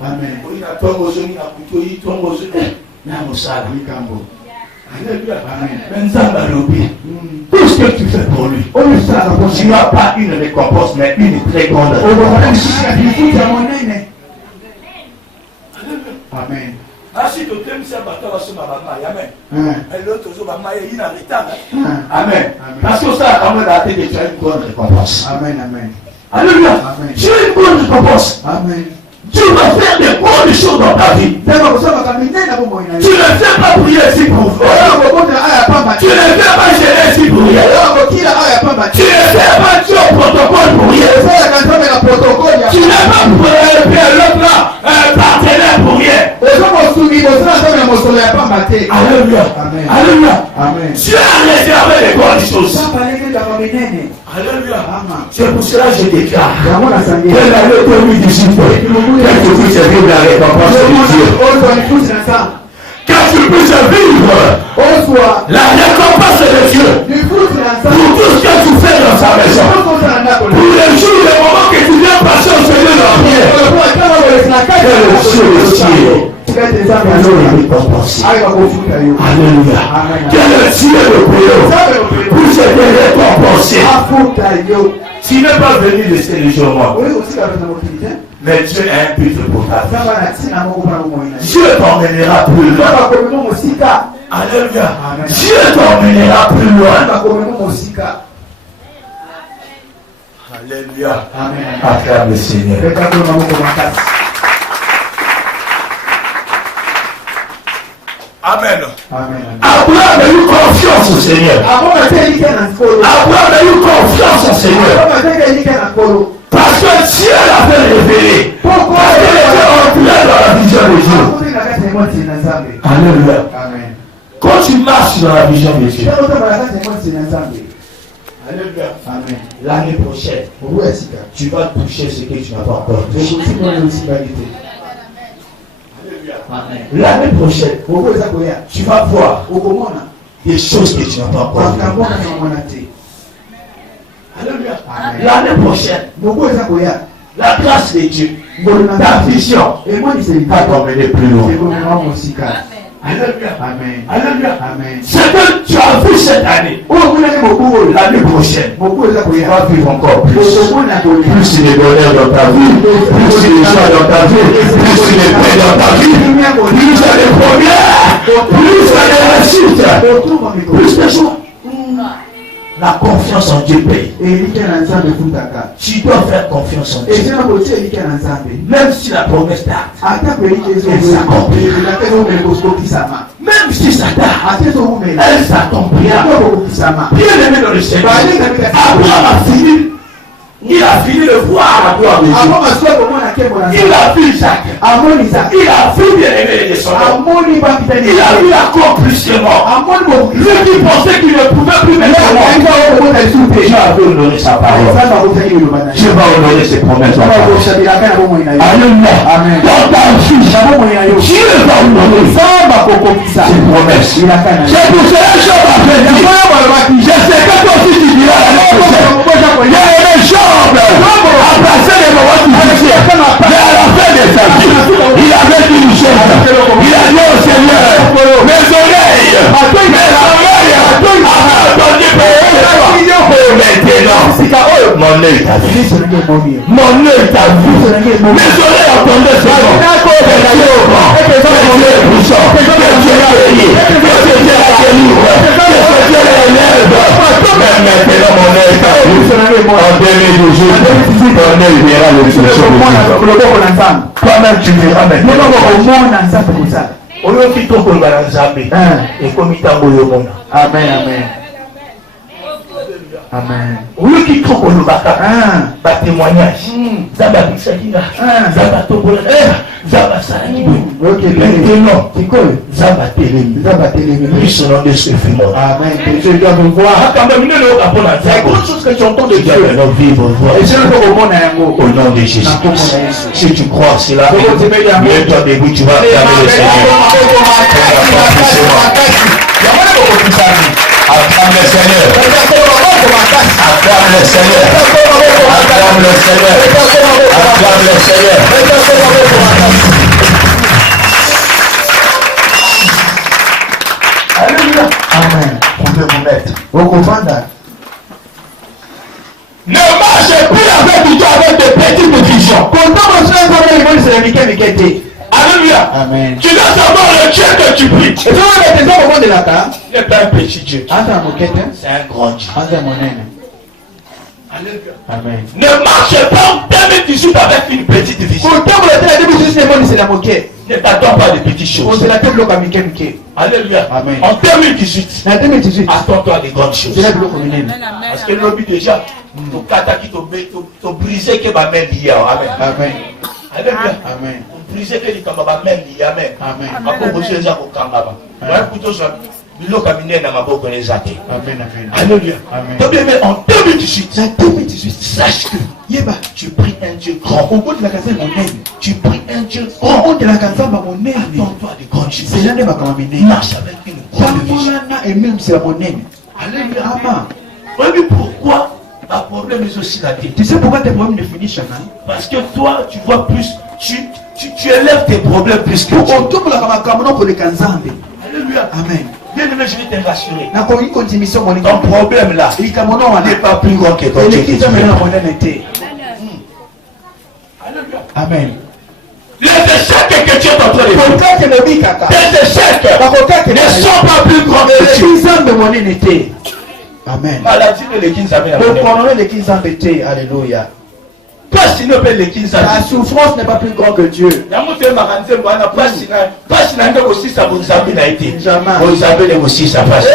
Amen. Tout ce que tu fais pour lui, tu n'as pas une récompense, mais une très grande récompense. Amen. Si tu t'aimes, c'est Amen. Parce que ça, quand même, tu as une grande récompense. Amen. Amen. Alléluia. Amen. Tu as une grande récompense. Amen. Tu vas faire des grandes choses dans ta vie. Tu ne fais pas prier ici pour vous. Tu ne fais pas gérer ici pour rien. Tu ne fais pas Dieu au protocole pour rien. Tu n'es pas l'autre là, partenaire pour rien. Alléluia. Amen. Alléluia. Amen. Dieu a réservé les grandes choses. Alléluia. C'est pour cela que je déclare que l'année 2018, que tu puisses vivre la récompense de Dieu. Que tu puisses vivre la récompense de Dieu pour tout ce que tu fais dans sa maison. Pour les jours, les moments que tu viens passer au Seigneur dans la prière. Que le ciel Alléluia. Que le ciel de Dieu puisse te récompenser. Tu n'es pas venu laisser les jours morts. Mais Dieu a un but pour ta vie. Dieu t'emmènera plus loin. Alléluia. Dieu t'emmènera plus loin. Alléluia. Acclame le Seigneur. Amen. Abraham a eu confiance au Seigneur. Abraham a eu confiance au Seigneur. Parce que Dieu l'avait révélé. Pourquoi il était entré dans la vision de Dieu. Alléluia. Quand tu marches dans la vision de Dieu, alléluia. L'année prochaine, tu vas toucher ce que tu n'as pas encore touché. L'année prochaine, tu vas voir des choses que tu n'as pas encore vues. L'année prochaine, la grâce de Dieu, ta vision, va t'emmener plus loin. Alléluia. Amen. Alléluia. Amen. Ce que tu as vu cette année, l'année prochaine, tu vas vivre encore plus. Plus il est bonheur dans ta vie, plus il est joie dans ta vie, plus il est paix dans ta vie, plus il y a des premières, plus il y a des réussites, plus de joie. La confiance en Dieu paye. Tu dois faire confiance en Dieu. Même si la promesse tarde, elle s'accomplira. Même si ça tarde, elle s'accomplira. Bien aimé dans le Seigneur, Abraham a fini. Il a fini de voir la gloire de Dieu. Il a vu Jacques. Il a vu bien aimé les descendants. Il a vu l'accomplissement. Lui qui pensait qu'il ne pouvait plus mettre Dieu a honoré sa parole. Dieu va honorer ses promesses. Alléluia. Dans ta vie, Dieu va honorer ses promesses. C'est pour cela que je m'appelle dit. Je sais que toi aussi tu diras l'année prochaine. Il y a des gens à placer les moments difficiles. Mais à la fin de sa vie, il avait une chose. Il a dit au Seigneur, mes oreilles, mes oreilles, maintenant, mon œil t'a vu. Mon œil t'a vu. Mes oreilles entendaient ce nom. Que mon œil puissant, que Dieu guérit, que Dieu la délivre, que Dieu l'élève. Mais maintenant, mon œil t'a vu. En 2018, ton œil verra le succès. Toi-même, tu verras maintenant. Oyo kitoko ngala nzambe ekomi tango yo mona. Amen, amen. Amen. Oyo kitoko lobaka ba témoignage. Zaba bisakina. Zaba tobola. Zaba salaki. Maintenant, Zaba télémi. Lui son nom de ce film. Amen. Je dois vous voir. Quand même, nous avons la grande chose que tu entends de Dieu. Et je ne peux au nom de Jésus. Si tu crois cela, mets-toi debout, tu vas acclamer le Seigneur. Acclame le Seigneur. Acclame le Seigneur. Acclame le Seigneur. Acclame le Seigneur. Alléluia. Amen. Vous pouvez vous mettre. Au commandant. Ne marchez plus avec du tout avec de petites visions. Alléluia. Amen. Tu dois savoir le Dieu que tu pries. Et toi, tu es au de la table. Ce n'est pas un petit Dieu. C'est un grand Dieu. Alléluia. Amen. Ne marchez pas en 2018 avec une petite vision. Ne t'attends pas de petites choses. Alléluia. Amen. En 2018, attends-toi des grandes choses. Parce que l'objet déjà, ton kataki, ton brisé que ma main liée. Amen. Amen. Alléluia. Amen. Brisé que les kambaba main liée. Amen. Amen. Après, vous êtes à kambaba. Voilà plutôt ça. Amen. Alléluia. Amen. Mais en 2018, sache que tu pries un Dieu grand. Tu pries un Dieu grand. Attends-toi des grandes choses. Marche avec une grande vision. Alléluia. Oui, pourquoi ma problème est aussi la tête? Tu sais pourquoi tes problèmes ne finissent jamais? Parce que toi, tu vois plus, tu élèves tes problèmes plus que Dieu. Alléluia. Amen. Bien aimé, je vais te rassurer. Ton Ton problème là n'est pas plus grand que ton Dieu. Alléluia. Amen. Les échecs que tu es en train de faire, tes échecs ne sont pas plus grands que Dieu. Amen. Maladie de l'église. Alléluia. Pas si ne peut l'église. La souffrance n'est pas plus grande que Dieu. Pas si n'a aussi ça vous avez n'a été. Jamais. Vous avez aussi ça passe.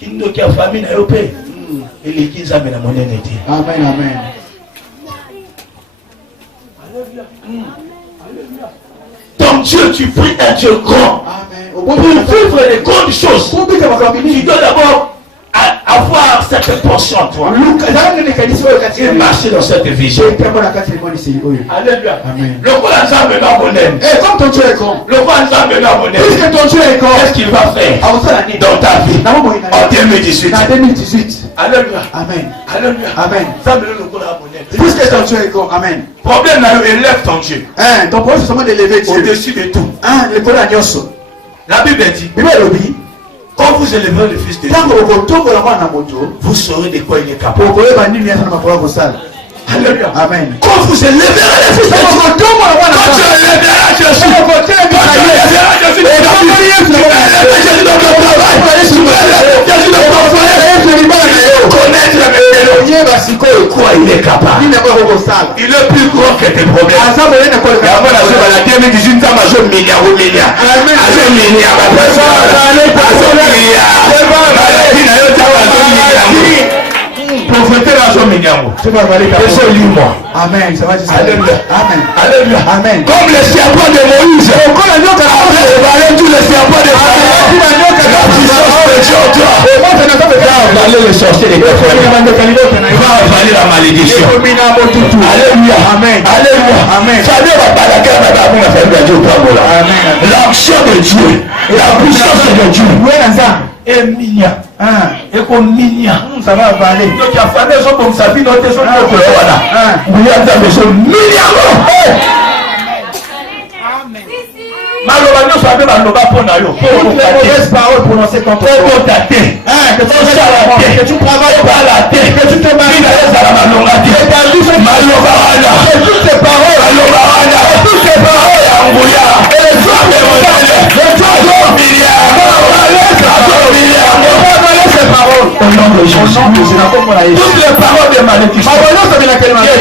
Kindo qui a famille n'a pas et l'église a mis la monnaie n'était. Amen, amen. Ton Dieu, tu pries un Dieu grand. Amen. Pour vivre les grandes choses, tu dois d'abord avoir cette portion en toi. Et marcher dans cette vision. Alléluia. Le roi Nzambe n'a mon aime. Le roi Nzambe n'a mon aime. Qu'est-ce qu'il va faire dans ta vie en 2018? Alléluia. Amen. Alléluia. Amen. Nzambe le roi n'a mon aime. Puisque ton Dieu est con. Amen. Problème là, élève ton Dieu. Ton problème c'est seulement d'élever Dieu. Au-dessus de tout. Le Coran Diosso. La Bible dit, quand vous élèverez le Fils de Dieu, vous saurez de quoi il est capable. Alléluia. Amen. Quand vous élèverez le Fils de Dieu, quand tu élèveras Jésus, quand tu élèveras Jésus dans ton travail, tu vas élever Jésus dans ton foyer, connaître quoi il est capable. Il est plus grand que tes problèmes. La 2018, ça m'a joué milliard. Prophéter la joie milliard. Laissez-lui-moi. Amen. Ça va dire ça. Alléluia. Amen. Alléluia. Amen. Comme le serpent de Moïse. Tous les serpents de la puissance de Dieu en toi. Va avaler le sorcier des cœurs. Va avaler la malédiction. Alléluia. Amen. Alléluia. Amen. L'action de Dieu. La puissance de Dieu. Et mignon. Et comme mignon. Ça va avaler. Donc il y a fallu ça comme ça. Puis notre son de voilà. Oui, il y a des choses mignon. Maloba nous savons maloba pour nayo. Pour les mauvaises paroles prononcées contre toi. Pour ta tête. Que tu travailles par la tête. Que tu te maries dans la maloba. Toutes ces paroles. Toutes ces paroles. Angouya. Et les femmes de modèle. Les femmes milliards. Au nom de Jésus. Toutes les paroles de malédiction qui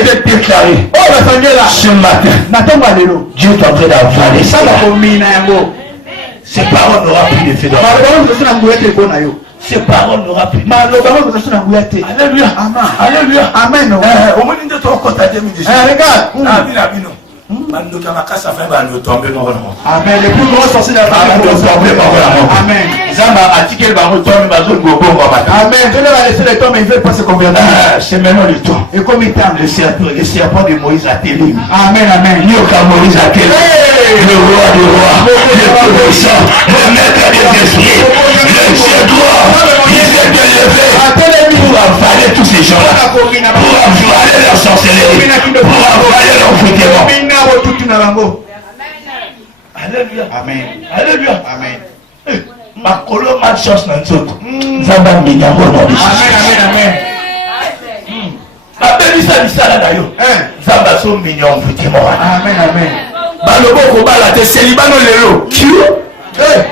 étaient déclarées ce matin, Dieu est en train d'avaler ça. Ces paroles n'auront plus d'effet dans la vie. Ces paroles n'auront plus d'effet. Alléluia. Alléluia. Amen. Au moins, nous devons compter 2018. Regarde. Amen. Le plus grand sorcier de la famille. Amen. Amen. Dieu va laisser le temps, mais il ne veut pas se convertir. C'est maintenant le temps. Et comme il tente, Le serpent de Moïse a télé. Amen. Amen. Moïse a télé. Le roi du roi, le puissant, le maître des esprits, le Dieu droit, il s'est élevé pour avaler tous ces gens-là, pour avaler leur sorcellerie, pour avaler leur fouettement. Alléluia. Amen. Alléluia. Amen. Ma colo ma chance dans tout. Zamba minyango dans les Amen. Amen. Ma belle ça là d'ailleurs. Zamba so mignon fouettement. Amen. Amen. Balobo ko bala te célibat no lelo. Kiu? Amen.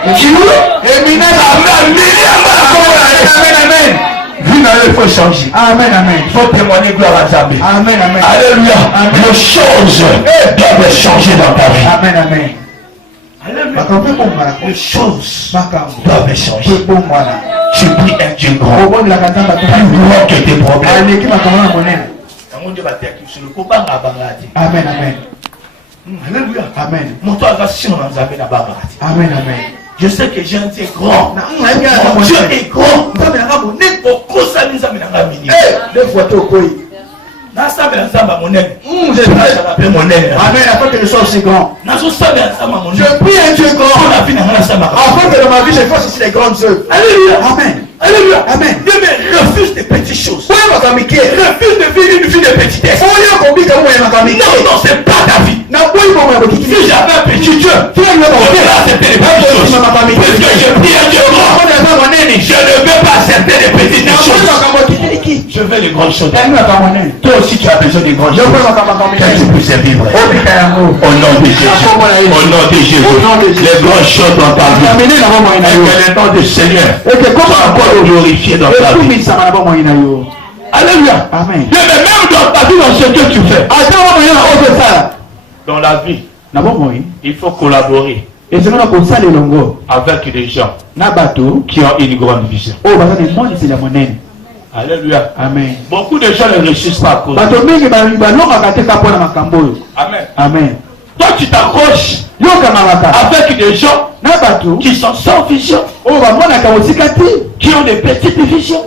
Amen. Il faut changer. Amen. Amen. Il faut témoigner gloire à Zambé. Amen. Amen. Alléluia. Les choses doivent changer dans ta vie. Amen. Amen. Alléluia. Les choses doivent changer. Tu pries un Dieu grand. Plus grand que tes problèmes. Amen. Amen. Alléluia. Amen. Mon toit va sur dans Zambé na Bagarati. Amen. Amen. Je sais que j'ai un Dieu grand. Mon Dieu est grand. Au cause de Nzambe na mini. Deux fois au pays. Nasambé na Zamba mon aime. Je m'appelle mon aime. Amen. Afin que je sois aussi grand. Nasambé na Zamba mon aime. Je prie un Dieu grand. Pour la vie na Zamba. Afin que dans ma vie je fasse ici les grandes œuvres. Alléluia. Amen. Alléluia. Amen. Dieu me refuse des petites choses. Refuse de vivre une vie de petitesse. Non, c'est pas ta vie. Si j'avais un petit Dieu, je vais accepter les petites choses. Puisque je prie à Dieu grand, je ne veux pas accepter les petites choses. Je veux les grandes choses. Toi aussi tu as besoin des grandes choses. Que tu puisses vivre. Au nom de Jésus. Au nom de Jésus. Les grandes choses dans ta vie. Et que le nom du Seigneur soit encore glorifié dans ta vie. Alléluia. Amen. Mais même dans ta vie, dans ce que tu fais. Dans la vie, il faut collaborer avec des gens qui ont une grande vision. Alléluia. Amen. Beaucoup de gens ne réussissent pas à cause. Amen. Amen. Toi, tu t'accroches avec des gens qui sont sans vision, qui ont des petites visions.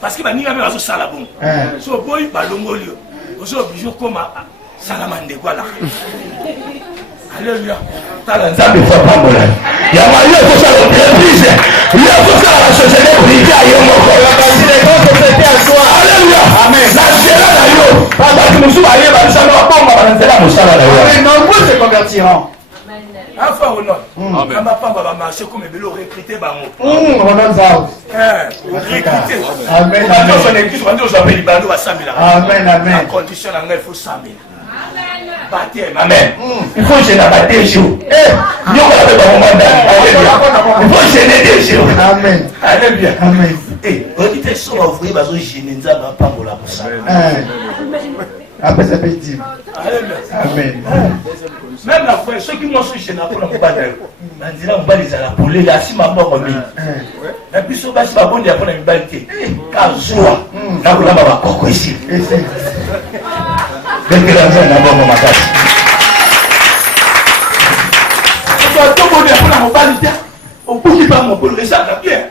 Parce que baninga me bazo sala bon. So boy balongolio. Ozo bijou koma salamande voilà. Alléluia. Tala nzambe fa pambola. Ya mayo ko sa entreprise. Ya ko sa la société privée ayo moko. Ya kasi les grandes sociétés à soi. Alléluia. Amen. Na sera na yo. Baba ki musu ba ye ba sala bomba ba nzela musala na yo. Amen. Nombreux se convertiront. Enfin ou non? Amen. Ma femme va marcher comme un vélo recruté bango. Recruté. Amen. Amen. Amen. La condition là, il faut 100 000. Baptême. Amen. Il faut gêner à baptême jour. Il faut gêner des jours. Amen. Alléluia. Amen. Et auditez sur l'ouvrier, parce que gêner nous avons pas pour la pousse. Amen. Même la foi, ceux qui m'ont soucié pour la bataille, on dirait on va les appeler là, si ma mort remet. La puissance va se faire bon, il y a pas une balité. Car joie, là vous l'avez encore ici. Dès que l'argent n'a pas mon matin. On doit tout bonheur pour la balité. On peut qui pas mon pour le ça bien.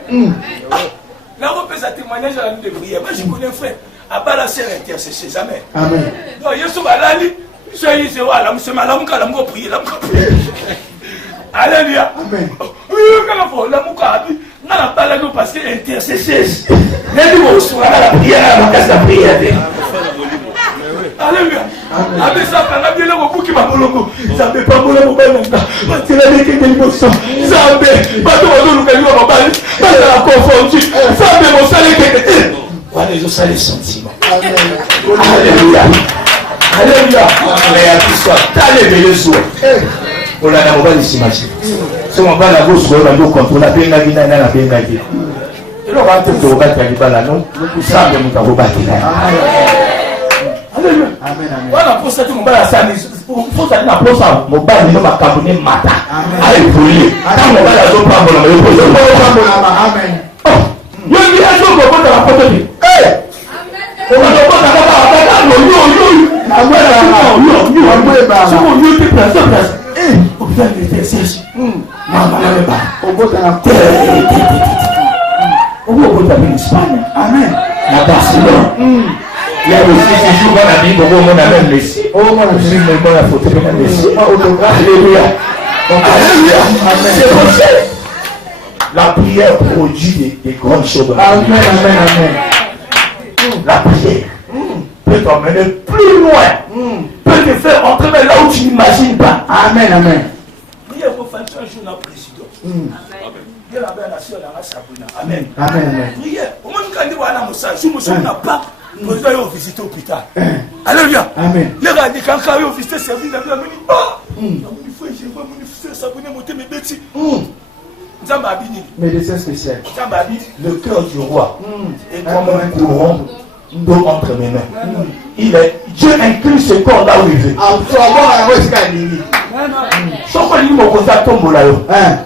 Là on peut ça témoigner à la nuit de prière. Moi je connais frère. À part la sœur intercessée, jamais. Amen. Donc Yesu balali. Soyez là, monsieur Malam, quand on prier, là, alléluia. Amen. Oui, quand on la mouka, on n'a pas la parce que intercessés. Les deux sont là, la prière, la casse la prière. Alléluia. Avec ça, on a bien le beaucoup qui m'a bolongo. Ça ne peut pas bouler mon bel homme. C'est la vie qui est l'émotion. Ça ne peut pas tout le monde qui est mon bal. Ça ne la confond. Ça ne peut pas saler qui est. Voilà, je sais les sentiments. Alléluia. Alléluia. Alléluia. On a un mobile ici, machin. Si on va la gauche, on va nous contrôler. On a bien gagné, on a bien gagné. Et là, on va te battre à l'ibala, non? Ça, on va vous battre. Alléluia. Amen. Voilà, pour ça, on va la salle. Pour ça, on va ça. Mon bar, il va cabiner matin. Allez, pour lui. Quand on va la zone, on va la poser. Amen. Il y a une village où on va la poser. On va la Amen. La Barcelone. Il y a aussi ces jours dans la Bible où on a même Messi. On a même la photo de Messi. Alléluia. C'est possible. La prière produit des grandes choses. Amen. La prière peut t'emmener plus loin, peut te faire entrer là où tu n'imagines pas. Amen. Prière pour faire un jour dans le président. Dieu la belle nation dans la Sabrina. Amen. Prière. Au moins quand on a un message, si on n'a pas, nous allons visiter l'hôpital. Alléluia. Amen. Les gars, quand on va visiter service, on va dire, il faut que je vais manifester Sabrina, monter mes bêtises. Médecin spécial. Le cœur du roi est comme un courant d'eau entre mes mains. Dieu inclut ce corps là où il veut. Sauf que nous avons tombe là.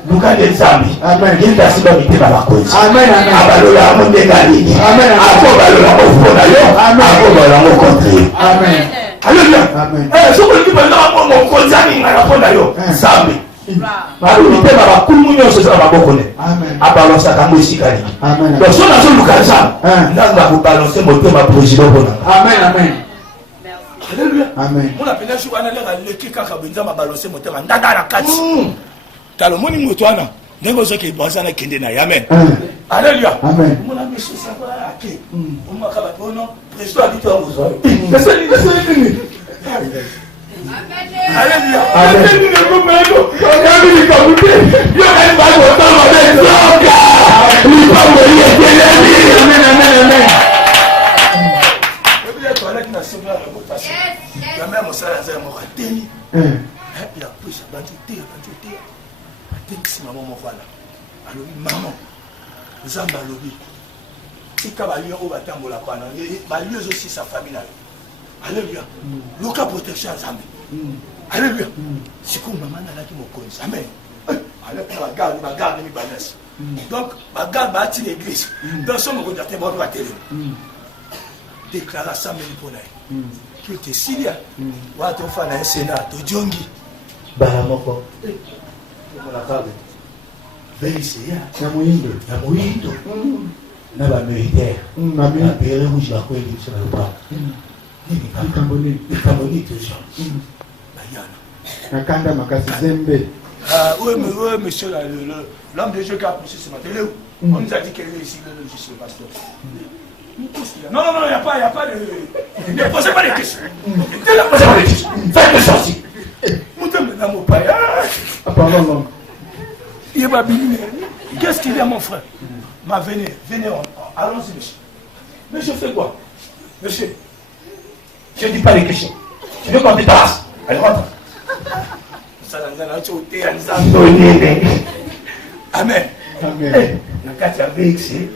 Nous avons des amis. Amen. Il y a des amis qui sont là. Amen. Amen. Alléluia. Sauf que nous avons des amis qui sont là. Balumite baba kumunya osesa babokone. Amen. Abalonsa kango isikali. Amen. Donc so na so lukanza. Ndanga ko balancer motema président bona. Amen. Alléluia. Amen. On a pena shuka na leka leki kaka benza ma balancer motema ndanga na kati. Talo moni moto ana. Nengo zo ke boza na kende na amen. Alléluia. Amen. Mon ami so sa ba ake. On ma kaba bono, président dit on vous. Alléluia. Alléluia. Alléluia. Luka protection ensemble. Alléluia. C'est comme maman n'a qui me connaît. Amen. bagarde mibalasi donc bagarde baati l'église donc somo kodate bato batelema déclara 100 000 mpona ye culte esilia wana tofana ye sénat tojongi bala moko veise ya moyindo na bamilitaire bapere rouge bakweli biso na lopanga likambo nini toujours bayana nakanda makasi zembe. Oui, monsieur l'homme de Dieu qui a poussé ce matin. On nous a dit qu'elle est ici, je suis le pasteur. Non, il n'y a pas de... Ne posez pas de questions. Ne posez pas de questions. Faites le sorti. Montez maintenant mon père. Pardon. Il va bénir. Qu'est-ce qu'il y a, mon frère? Venez, allons-y, monsieur. Monsieur, fais quoi? Monsieur, je ne dis pas les questions. Tu veux qu'on te débarrasse? Allez, rentre. Amen. Nakati ya vexé.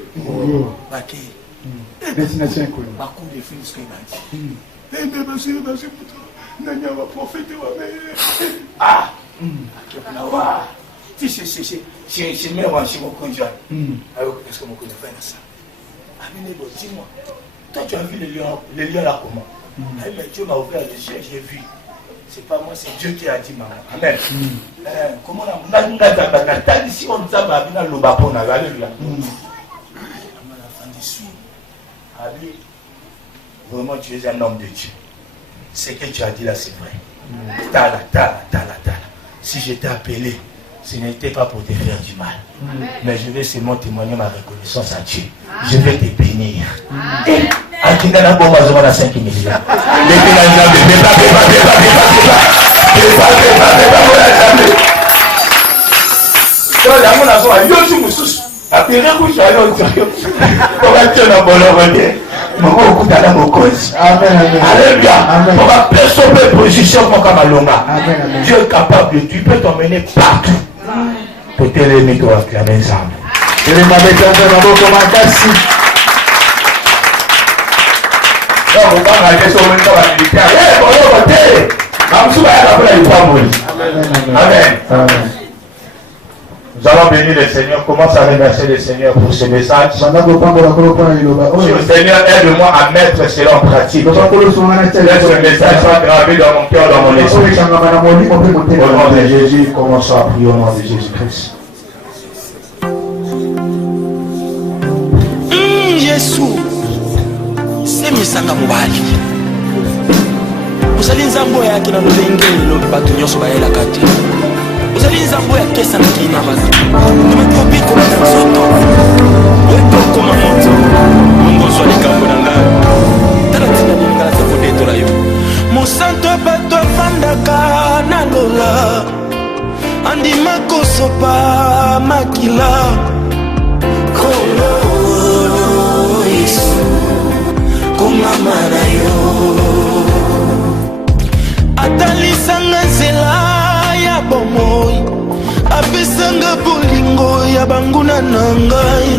Baki. Destination inconnue. Bakou de films que il m'a dit. Monsieur, nanya va prophète wa me. Ah. Nawa. Si c'est même si mon conjoint. Alors est-ce que mon conjoint fait ça? Amen, dis-moi. Toi tu as vu les lions là comment? Mais Dieu m'a ouvert les yeux, j'ai vu. C'est pas moi, c'est Dieu qui a dit maman. Amen. Comment on a si on a le bapon, alléluia. Vraiment, tu es un homme de Dieu. Ce que tu as dit là, c'est vrai. Tala. Si je t'ai appelé, ce n'était pas pour te faire du mal. Mais je vais seulement témoigner ma reconnaissance à Dieu. Je vais te bénir. Akindana bomba zona 5 millions. Dieu est capable, tu peux t'emmener partout pour te remettre au acclamer ensemble. Amen. Nous allons bénir le Seigneur. Commence à remercier le Seigneur pour ce message. Seigneur, aide-moi à mettre cela en pratique. Laisse ce message soit gravé dans mon cœur, dans mon esprit. Au nom de Jésus, commençons à prier au nom de Jésus-Christ. Jésus, c'est misanga mobali. Uzali nzambo yake na lolengelo bato nyonso bayelaka te. Uzali nzambo ya kesa na kina bato. Nimekopi kwa nzoto. Weto koma moto. Mungu swali kambo na ngai. Tala tina ningala za podeto la yo. Mosanto bato fandaka na lola. Andi makosopa makila. Kolo Yesu. Kumama na yo. Atalisanga nzela ya bomoi, apesanga bolingo ya banguna na ngai.